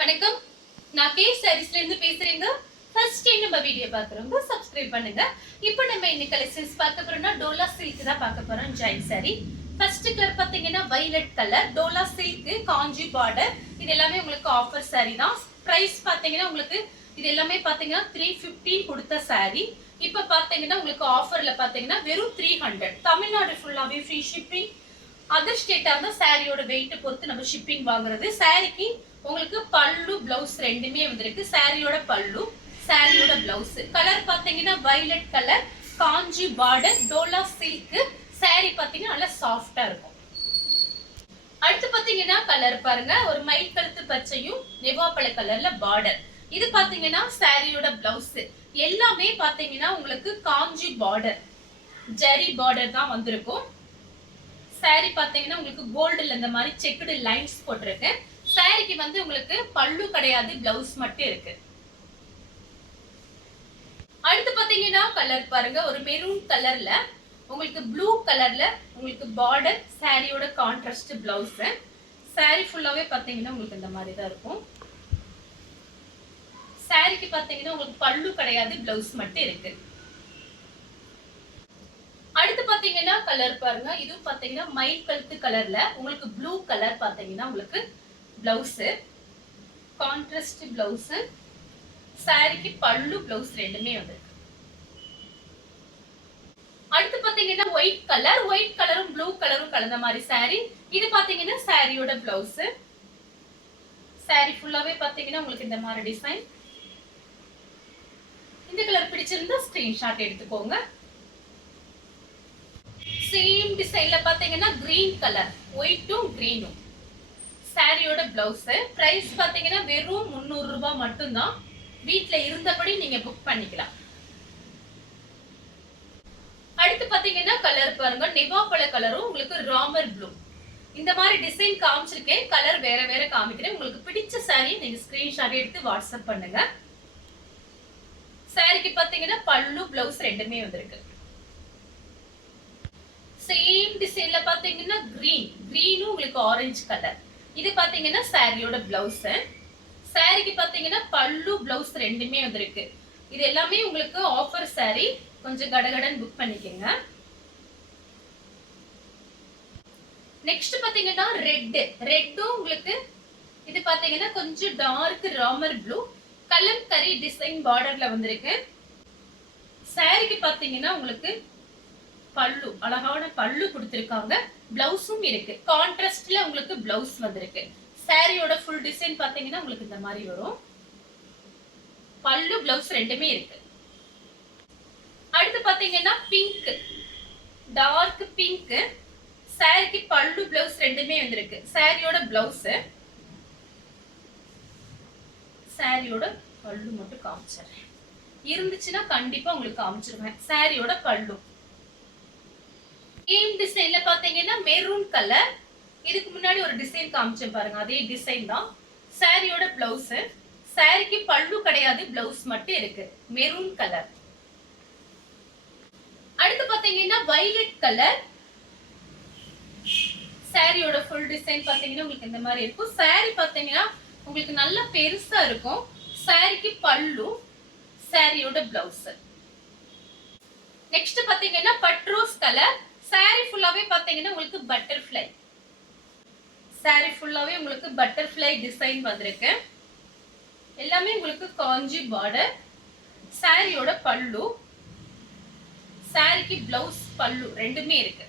வணக்கம். நான் கே சாரீஸ்ல இருந்து பேசுறேங்க. ஃபர்ஸ்ட் டைம் நம்ம வீடியோ பார்க்குறவங்க சப்ஸ்கிரைப் பண்ணுங்க. இப்போ நம்ம இன்னைக்கு கலெக்ஷன்ஸ் பார்க்க போறோம்னா டோலா சில்க் தான் பார்க்க போறோம். Join sorry. ஃபர்ஸ்ட் கலர் பாத்தீங்கன்னா வயலட் கலர் டோலா சில்க் காஞ்சி பார்டர். இது எல்லாமே உங்களுக்கு ஆஃபர் சாரி தான். பிரைஸ் பாத்தீங்கன்னா உங்களுக்கு இது எல்லாமே பாத்தீங்கன்னா 350 கொடுத்த சாரி. இப்போ பாத்தீங்கன்னா உங்களுக்கு ஆஃபர்ல பாத்தீங்கன்னா வெறும் 300. தமிழ்நாடு ஃபுல்லாவே ஃப்ரீ ஷிப்பிங். அதர் ஸ்டேட்டா இருந்தா சாரியோட வெயிட் பொறுத்து நம்ம ஷிப்பிங் வாங்குறது. சாரிக்கு உங்களுக்கு பல்லு பிளவுஸ் ரெண்டுமே வந்திருக்கு. சாரியோட பல்லு சாரியோட பிளவுஸ் கலர் பாத்தீங்கன்னா வயலட் கலர் காஞ்சி பார்டர் டோலா சில்க். சாரி பாத்தீங்கன்னா நல்லா சாஃப்டா இருக்கும். அடுத்து பாத்தீங்கன்னா கலர் பாருங்க, ஒரு மயில் கழுத்து பச்சையும் நெவாப்பழ கலர்ல பார்டர். இது பாத்தீங்கன்னா சாரியோட பிளவுஸ் எல்லாமே பாத்தீங்கன்னா உங்களுக்கு காஞ்சி பார்டர் ஜெரி பார்டர் தான் வந்திருக்கும். சாரி பாத்தீங்கன்னா உங்களுக்கு கோல்டுல இந்த மாதிரி செக்குடு லைன்ஸ் போட்டிருக்கு. சாரிக்கு வந்து உங்களுக்கு பல்லு கிடையாது, பிளவுஸ் மட்டும் இருக்கு. அடுத்து பாத்தீங்கன்னா கலர் பாருங்க, ஒரு மெரூன் கலர்ல உங்களுக்கு ப்ளூ கலர்ல உங்களுக்கு பார்டர் சாரியோட கான்ட்ராஸ்ட் பிளவுஸ். சாரி ஃபுல்லாவே பாத்தீங்கன்னா உங்களுக்கு இந்த மாதிரி தான் இருக்கும். சாரிக்கு பாத்தீங்கன்னா உங்களுக்கு பல்லு கிடையாது, பிளவுஸ் மட்டும் இருக்கு. அடுத்து பாத்தீங்கன்னா கலர் பாருங்க, இது பாத்தீங்கன்னா மயில் கழுத்து கலர்ல உங்களுக்கு ப்ளூ கலர் பாத்தீங்கன்னா உங்களுக்கு பிளவுஸ் கான்ட்ராஸ்ட் பிளவுஸ். சாரிக்கு பல்லு பிளவுஸ் ரெண்டுமே வந்திருக்கு. அடுத்து பாத்தீங்கன்னா ஒயிட் கலர், ஒயிட் கலரும் ப்ளூ கலரும் கலந்த மாதிரி சாரி. இது பாத்தீங்கன்னா சாரியோட பிளவுஸ். சாரி ஃபுல்லாவே பாத்தீங்கன்னா உங்களுக்கு இந்த மாதிரி டிசைன். இந்த கலர் பிடிச்சிருந்தா ஸ்கிரீன்ஷாட் எடுத்துக்கோங்க. சேம் டிசைன்ல பாத்தீங்கன்னா கிரீன் கலர் ஒயிட்டும் கிரீனும் சாரியோட பிளவுஸ். பிரைஸ் பாத்தீங்கன்னா வெறும் 300 ரூபாய் மட்டும்தான். வீட்ல இருந்தபடி நீங்க புக் பண்ணிக்கலாம். அடுத்து பாத்தீங்கன்னா கலர் பாருங்க, நெவாப்பழ கலரும் உங்களுக்கு ராமர் ப்ளூ. இந்த மாதிரி டிசைன் காமிச்சிருக்கேன், கலர் வேற வேற காமிக்கிறேன். உங்களுக்கு பிடிச்ச சாரி நீங்க ஸ்கிரீன்ஷாட் எடுத்து வாட்ஸ்அப் பண்ணுங்க. சாரிக்கு பாத்தீங்கன்னா பல்லு பிளவுஸ் ரெண்டுமே வந்திருக்கு. சேம் டிசைன்ல பாத்தீங்கன்னா கிரீனும் உங்களுக்கு ஆரஞ்சு கலர். இது பாத்தீங்கன்னா சாரியோட பிளவுஸ். சாரிக்கு பாத்தீங்கன்னா பல்லு பிளவுஸ் ரெண்டுமே வந்திருக்கு. இது எல்லாமே உங்களுக்கு ஆஃபர் சாரி, கொஞ்சம் கடகடன் புக் பண்ணிக்கோங்க. நெக்ஸ்ட் பாத்தீங்கன்னா ரெட்டும் உங்களுக்கு இது பாத்தீங்கன்னா கொஞ்சம் dark Ramar blue Kalamkari design பார்டர்ல வந்திருக்கு. சாரிக்கு பாத்தீங்கன்னா உங்களுக்கு பல்லு அழகான பல்லு கொடுத்திருக்காங்க, பிளவுஸும் இருக்கு. கான்ட்ராஸ்ட்ல உங்களுக்கு பிளவுஸ் வந்திருக்கு. சாரியோட ஃபுல் டிசைன் பாத்தீங்கன்னா உங்களுக்கு இந்த மாதிரி வரும். பல்லு பிளவுஸ் ரெண்டுமே இருக்கு. அடுத்து பாத்தீங்கன்னா பிங்க், டார்க் பிங்க். சாரிக்கு பல்லு பிளவுஸ் ரெண்டுமே வந்திருக்கு. சாரியோட பிளவுஸ் சாரியோட பல்லு மட்டும் காமிச்சிடுறேன், இருந்துச்சுன்னா கண்டிப்பா உங்களுக்கு காமிச்சிருவேன். சாரியோட பல்லு சேம் டிசைன்ல பாத்தீங்கன்னா மெரூன் கலர். இதுக்கு முன்னாடி ஒரு டிசைன் காமிச்சேன் பாருங்க, அதே டிசைன் தான். சாரியோட பிளவுஸ். சாரிக்கு பல்லு கிடையாது, பிளவுஸ் மட்டும் இருக்கு. Maroon colour. அடுத்து பாத்தீங்கன்னா வயலட் கலர். சாரியோட ஃபுல் டிசைன் பாத்தீங்கன்னா உங்களுக்கு இந்த மாதிரி இருக்கும். சாரி பாத்தீங்கன்னா உங்களுக்கு நல்ல பெருசா இருக்கும். சாரிக்கு பல்லு சாரியோட பிளவுஸ். நெக்ஸ்ட் பாத்தீங்கன்னா பட்ரோஸ் கலர். சாரி ஃபுல்லாவே பாத்தீங்கன்னா உங்களுக்கு பட்டர்ஃப்ளை. சாரி ஃபுல்லாவே உங்களுக்கு பட்டர்ஃப்ளை டிசைன் வந்திருக்கு. எல்லாமே உங்களுக்கு காஞ்சி பார்டர். சாரியோட பல்லு சாரிக்கு பிளவுஸ் பல்லு ரெண்டுமே இருக்கு.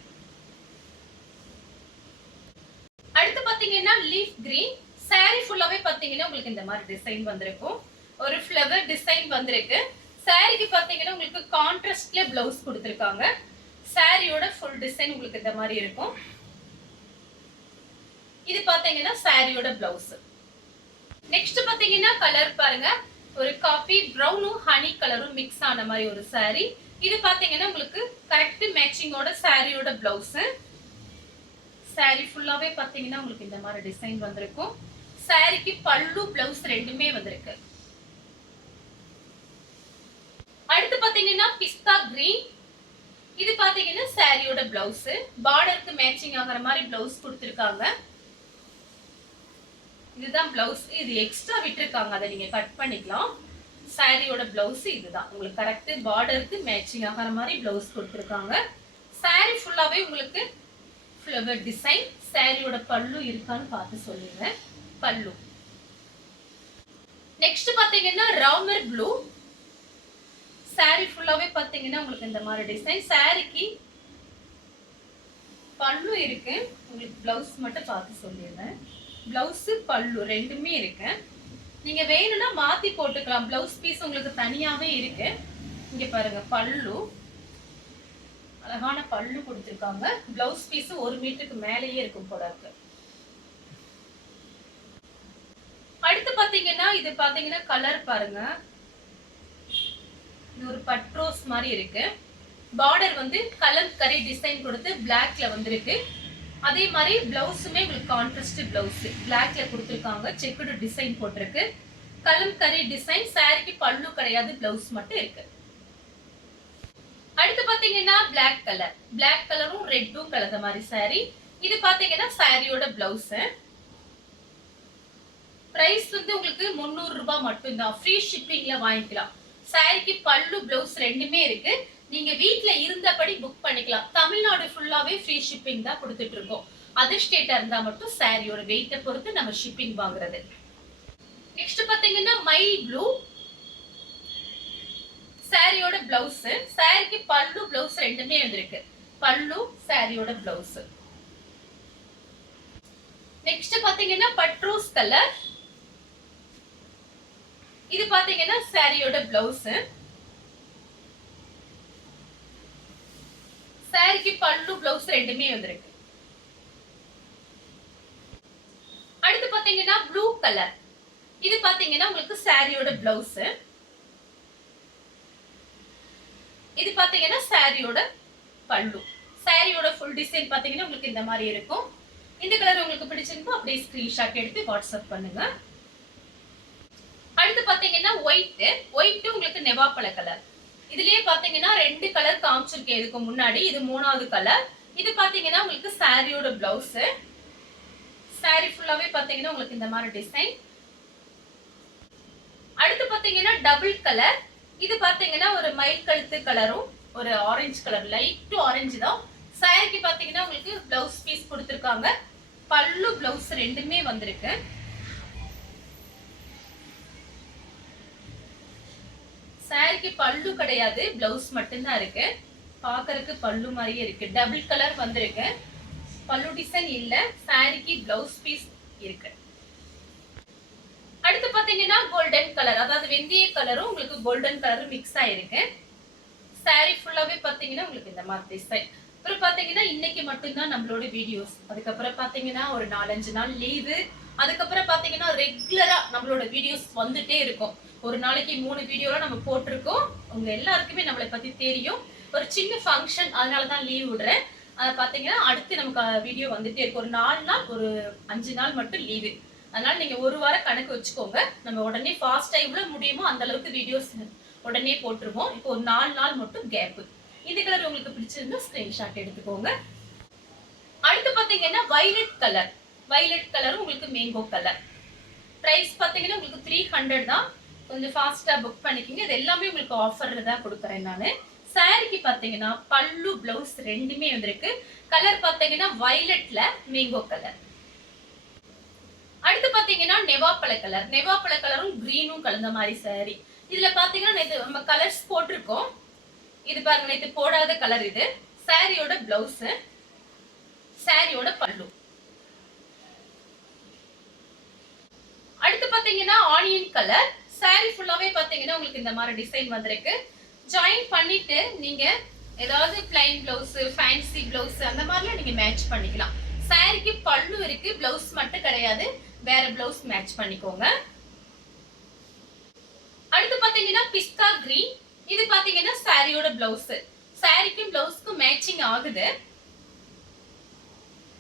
அடுத்து பாத்தீங்கன்னா லீஃப் கிரீன். சாரி ஃபுல்லாவே பாத்தீங்கன்னா உங்களுக்கு இந்த மாதிரி டிசைன் வந்திருக்கும். ஒரு ஃப்ளவர் டிசைன் வந்திருக்கு. சாரிக்கு பாத்தீங்கன்னா உங்களுக்கு கான்ட்ராஸ்ட்ல பிளவுஸ் கொடுத்திருக்காங்க. சாரியோட ஃபுல் டிசைன் உங்களுக்கு இந்த மாதிரி இருக்கும். இது பாத்தீங்கன்னா சாரியோட பிளவுஸ். நெக்ஸ்ட் பாத்தீங்கன்னா கலர் பாருங்க, ஒரு காபி பிரவுனும் ஹனி கலரும் மிக்ஸ் ஆன மாதிரி ஒரு சாரி. இது பாத்தீங்கன்னா உங்களுக்கு கரெக்ட் மேட்சிங்கோட சாரியோட பிளவுஸ். சாரி ஃபுல்லாவே பாத்தீங்கன்னா உங்களுக்கு இந்த மாதிரி டிசைன் வந்திருக்கும். சாரிக்கு பல்லு பிளவுஸ் ரெண்டுமே வந்திருக்கு. அடுத்து பாத்தீங்கன்னா பிஸ்தா கிரீன். இது பாத்தீங்கன்னா சாரியோட பிளவுஸ். பார்டருக்கு மேட்சிங் ஆகிற மாதிரி பிளவுஸ் கொடுத்திருக்காங்க. இதுதான் பிளவுஸ். இது எக்ஸ்ட்ரா விட்டுருக்காங்க, அதை நீங்க கட் பண்ணிக்கலாம். சாரியோட பிளவுஸ் இதுதான். உங்களுக்கு கரெக்ட் பார்டருக்கு மேட்சிங் ஆகிற மாதிரி பிளவுஸ் கொடுத்துருக்காங்க. சாரி ஃபுல்லாவே உங்களுக்கு ஃப்ளவர் டிசைன். சாரியோட பல்லு இருக்கான்னு பார்த்து சொல்லுங்க. பல்லு நெக்ஸ்ட் பாத்தீங்கன்னா ராமர் ப்ளூ. சாரி ஃபுல்லாவே பாத்தீங்கன்னா உங்களுக்கு இந்த மாதிரி டிசைன். சாரிக்கு பல்லு இருக்கு. உங்களுக்கு பிளவுஸ் மட்டும் பார்த்து சொல்லிடுறேன். பிளவுஸ் பல்லு ரெண்டுமே இருக்கு. நீங்க வேணும்னா மாத்தி போட்டுக்கலாம். பிளவுஸ் பீஸ் உங்களுக்கு தனியாவே இருக்கு. இங்க பாருங்க, பல்லு அழகான பல்லு கொடுத்திருக்காங்க. பிளவுஸ் பீஸ் 1 மீட்டருக்கு மேலேயே இருக்கும் போல இருக்கு. அடுத்து பாத்தீங்கன்னா இது பாத்தீங்கன்னா கலர் பாருங்க, இது ஒரு பட்ரோஸ் மாதிரி இருக்கு. பார்டர் வந்து கலம்கரி டிசைன் கொடுத்து பிளாக்ல வந்திருக்கு. அதே மாதிரி பிளவுஸுமே உங்களுக்கு கான்ட்ராஸ்ட் பிளவுஸ் பிளாக்ல கொடுத்துருக்காங்க. செக்குடு டிசைன் போட்டிருக்கு. கலம்கரி டிசைன். சாரிக்கு பல்லு கிடையாது, பிளவுஸ் மட்டும் இருக்கு. அடுத்து பாத்தீங்கன்னா பிளாக் கலர். பிளாக் கலரும் ரெட்டும் கலந்த மாதிரி சாரி. இது பாத்தீங்கன்னா சாரியோட பிளவுஸ். பிரைஸ் வந்து உங்களுக்கு 300 ரூபாய் மட்டும்தான். ஃப்ரீ ஷிப்பிங்ல வாங்கிக்கலாம். சாரிக்கு பல்லு பிளவுஸ் ரெண்டுமே இருக்கு. நீங்க வீட்ல இருந்தபடி புக் பண்ணிக்கலாம். தமிழ்நாடு ஃபுல்லாவே ஃப்ரீ ஷிப்பிங் தான் கொடுத்துட்டு இருக்கோம். அதர் ஸ்டேட்டா இருந்தா மட்டும் சாரியோட வெயிட்டை பொறுத்து நம்ம ஷிப்பிங் வாங்குறது. நெக்ஸ்ட் பாத்தீங்கன்னா மைல் ப்ளூ. சாரியோட பிளவுஸ். சாரிக்கு பல்லு பிளவுஸ் ரெண்டுமே வந்திருக்கு. பல்லு சாரியோட பிளவுஸ். நெக்ஸ்ட் பாத்தீங்கன்னா பட்ரோஸ் கலர். இது பாத்தீங்கன்னா சாரியோட பிளவுஸ். சாரிக்கு பல்லு பிளவுஸ் ரெண்டுமே வந்திருக்கு. அடுத்து பாத்தீங்கன்னா ப்ளூ கலர். இது பாத்தீங்கன்னா உங்களுக்கு சாரியோட பிளவுஸ். இது பாத்தீங்கன்னா சாரியோட பல்லு. சாரியோட ஃபுல் டிசைன் பாத்தீங்கன்னா உங்களுக்கு இந்த மாதிரி இருக்கும். இந்த கலர் உங்களுக்கு பிடிச்சிருந்தா அப்படியே ஸ்கிரீன்ஷாட் எடுத்து வாட்ஸ்அப் பண்ணுங்க. அடுத்து பாத்தீங்கன்னா ஒயிட். ஒயிட் உங்களுக்கு நெவாப்பழ கலர். இதுலயே பாத்தீங்கன்னா 2 கலர் காமிச்சிருக்கேன் இதுக்கு முன்னாடி. இது 3வது கலர். இது பாத்தீங்கன்னா உங்களுக்கு சாரியோட பிளவுஸ். சாரி ஃபுல்லாவே பாத்தீங்கன்னா உங்களுக்கு இந்த மாதிரி டிசைன். அடுத்து பாத்தீங்கன்னா டபுள் கலர். இது பாத்தீங்கன்னா ஒரு மயில் கழுத்து கலரும் ஒரு ஆரஞ்சு கலர், லைட் ஆரஞ்சு தான். சாரிக்கு பாத்தீங்கன்னா உங்களுக்கு பிளவுஸ் பீஸ் கொடுத்திருக்காங்க. பல்லு பிளவுஸ் ரெண்டுமே வந்திருக்கு. சாரிக்கு பல்லு கிடையாது, பிளவுஸ் மட்டும்தான் இருக்கு. பாக்குறதுக்கு பல்லு மாதிரியே இருக்கு. டபுள் கலர் வந்திருக்கு. பல்லு டிசைன் இல்ல. சாரிக்கு பிளவுஸ் பீஸ் இருக்கு. அடுத்து பாத்தீங்கன்னா கோல்டன் கலர், அதாவது வெந்தய கலரும் உங்களுக்கு கோல்டன் கலரும் மிக்ஸ் ஆயிருக்கு. சாரி ஃபுல்லாவே பாத்தீங்கன்னா உங்களுக்கு இந்த மாதிரி டிசைன். அப்புறம் பாத்தீங்கன்னா இன்னைக்கு மட்டும்தான் நம்மளோட வீடியோஸ். அதுக்கப்புறம் பாத்தீங்கன்னா ஒரு 4-5 நாள் லீவு. அதுக்கப்புறம் பாத்தீங்கன்னா ரெகுலரா நம்மளோட வீடியோஸ் வந்துட்டே இருக்கும். ஒரு நாளைக்கு 3 வீடியோலாம் நம்ம போட்டிருக்கோம். உங்க எல்லாருக்குமே நம்மளை பத்தி தெரியும். ஒரு சின்ன ஃபங்க்ஷன், அதனாலதான் லீவ் விடுறேன். அதை பாத்தீங்கன்னா அடுத்து நமக்கு வீடியோ வந்துட்டே இருக்கும். ஒரு 4 நாள் ஒரு 5 நாள் மட்டும் லீவு. அதனால நீங்க ஒரு வாரம் கணக்கு வச்சுக்கோங்க. நம்ம உடனே ஃபாஸ்டா எவ்வளவு முடியுமோ அந்த அளவுக்கு வீடியோஸ் உடனே போட்டுருவோம். இப்போ ஒரு 4 நாள் மட்டும் கேப். இந்த கலர் உங்களுக்கு பிடிச்சிருந்தா ஸ்கிரீன்ஷாட் எடுத்துக்கோங்க. அடுத்து பாத்தீங்கன்னா வயலட் கலர். வயலட் கலரும் உங்களுக்கு மேங்கோ கலர். பிரைஸ் பாத்தீங்கன்னா உங்களுக்கு 300 தான். கொஞ்சம் ஃபாஸ்டா புக் பண்ணிக்கோங்க. இது எல்லாமே உங்களுக்கு ஆஃபர்ல தான் கொடுக்குறேன் நானு. சாரிக்கு பாத்தீங்கன்னா பல்லு பிளவுஸ் ரெண்டுமே வந்திருக்கு. கலர் பாத்தீங்கன்னா வயலட்ல மேங்கோ கலர். அடுத்து பாத்தீங்கன்னா நெவாப்பழ கலர். நெவாப்பழ கலரும் கிரீனும் கலந்த மாதிரி சாரி. இதுல பாத்தீங்கன்னா நேத்து நம்ம கலர்ஸ் போட்டிருக்கோம். இது பாருங்க, நேத்து போடாத கலர் இது. சாரியோட பிளவுஸ், சாரியோட பல்லு. அடுத்து பாத்தீங்கன்னா ஆனியன் கலர். சாரி ஃபுல்லாவே பாத்தீங்கன்னா உங்களுக்கு இந்த மாதிரி டிசைன் வந்திருக்கு. ஜாயின் பண்ணிட்டு நீங்க ஏதாவது பிளைன் பிளவுஸ், ஃபேன்சி பிளவுஸ் அந்த மாதிரிலாம் நீங்க மேட்ச் பண்ணிக்கலாம். சாரிக்கு பல்லு இருக்கு, பிளவுஸ் மட்டும் கிடையாது. வேற பிளவுஸ் மேட்ச் பண்ணிக்கோங்க. அடுத்து பாத்தீங்கன்னா பிஸ்தா கிரீன். இது பாத்தீங்கன்னா சாரியோட பிளவுஸ். சாரிக்கும் பிளவுஸ்க்கும் மேட்சிங் ஆகுது.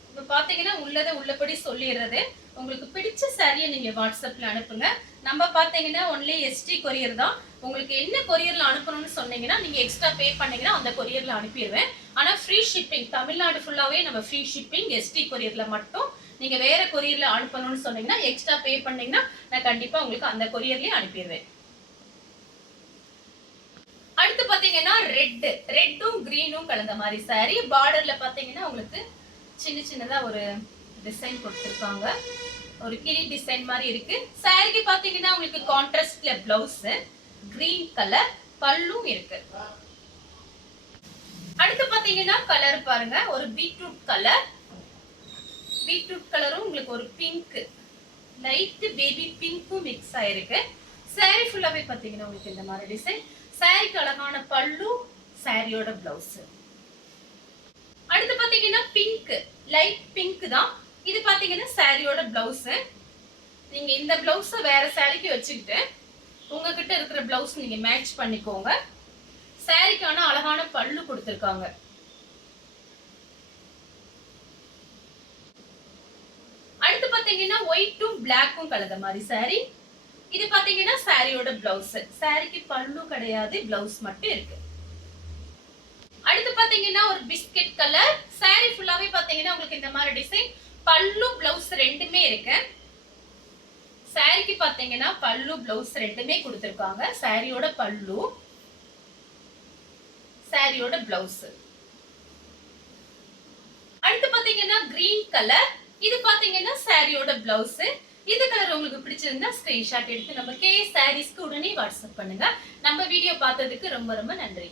இப்ப பாத்தீங்கன்னா உள்ளபடி சொல்லிடுறது. உங்களுக்கு பிடிச்ச சாரியை நீங்க வாட்ஸ்அப்ல அனுப்புங்க. நம்ம பாத்தீங்கன்னா ஒன்லி எஸ்டி கொரியர் தான். உங்களுக்கு என்ன கொரியர்ல அனுப்பணும்னு சொன்னீங்கன்னா நீங்க எக்ஸ்ட்ரா பே பண்ணீங்கன்னா அந்த கொரியர்ல அனுப்பிடுவேன். ஆனா ஃப்ரீ ஷிப்பிங், தமிழ்நாடு ஃபுல்லாவே நம்ம ஃப்ரீ ஷிப்பிங். எஸ்டி கொரியர்ல மட்டும் நீங்க வேற கொரியர்ல அனுப்பணும்னு சொன்னீங்கன்னா எக்ஸ்ட்ரா பே பண்ணீங்கன்னா நான் கண்டிப்பா உங்களுக்கு அந்த கொரியர்லயே அனுப்பிடுவேன். அடுத்து பாத்தீங்கன்னா ரெட்டும் கிரீனும் கலந்த மாதிரி சாரி. பார்டர்ல பாத்தீங்கன்னா உங்களுக்கு சின்ன சின்னதா ஒரு டிசைன் கொடுத்திருக்காங்க. ஒரு கிளி டிசைன் மாதிரி இருக்கு. சாரிக்கு பாத்தீங்கன்னா உங்களுக்கு கான்ட்ராஸ்ட்ல பிளவுஸ், கிரீன் கலர் பல்லும் இருக்கு. அடுத்து பாத்தீங்கன்னா கலர் பாருங்க, ஒரு பீட்ரூட் கலர். பீட்ரூட் கலரும் உங்களுக்கு ஒரு பிங்க், லைட் பேபி பிங்க்கும் மிக்ஸ் ஆயிருக்கு. சாரி ஃபுல்லாவே பாத்தீங்கன்னா உங்களுக்கு இந்த மாதிரி டிசைன். சாரிக்கு அழகான பல்லு, சாரியோட பிளவுஸ். அடுத்து பாத்தீங்கன்னா பிங்க், லைட் பிங்க் தான். இது பாத்தீங்கன்னா சாரியோட பிளவுஸ். நீங்க இந்த பிளவுஸ் வேற சாரிக்கு வச்சுக்கிட்டு உங்ககிட்ட இருக்கிற பிளவுஸ் நீங்க மேட்ச் பண்ணிக்கோங்க. சாரிக்கான அழகான பல்லு கொடுத்திருக்காங்க. அடுத்து பாத்தீங்கன்னா ஒயிட்டும் பிளாக்கும் கலந்த மாதிரி சாரி. இது பாத்தீங்கன்னா சாரியோட பிளவுஸ். சாரிக்கு பல்லு கிடையாது, பிளவுஸ் மட்டும் இருக்கு. அடுத்து பாத்தீங்கன்னா ஒரு பிஸ்கட் கலர். சாரி ஃபுல்லாவே பாத்தீங்கன்னா உங்களுக்கு இந்த மாதிரி டிசைன். பல்லு பிளவுஸ் ரெண்டுமே இருக்கு. சாரிக்கு பாத்தீங்கன்னா பல்லு பிளவுஸ் ரெண்டுமே கொடுத்திருக்காங்க. சாரியோட பல்லு, சாரியோட பிளவுஸ். அடுத்து பாத்தீங்கன்னா கிரீன் கலர். இது பாத்தீங்கன்னா சாரியோட பிளவுஸ். இந்த கலர் உங்களுக்கு பிடிச்சிருந்தா ஸ்கிரீன்ஷாட் எடுத்து நம்ம கே சாரீஸ்க்கு உடனே வாட்ஸ்அப் பண்ணுங்க. நம்ம வீடியோ பார்த்ததுக்கு ரொம்ப ரொம்ப நன்றி.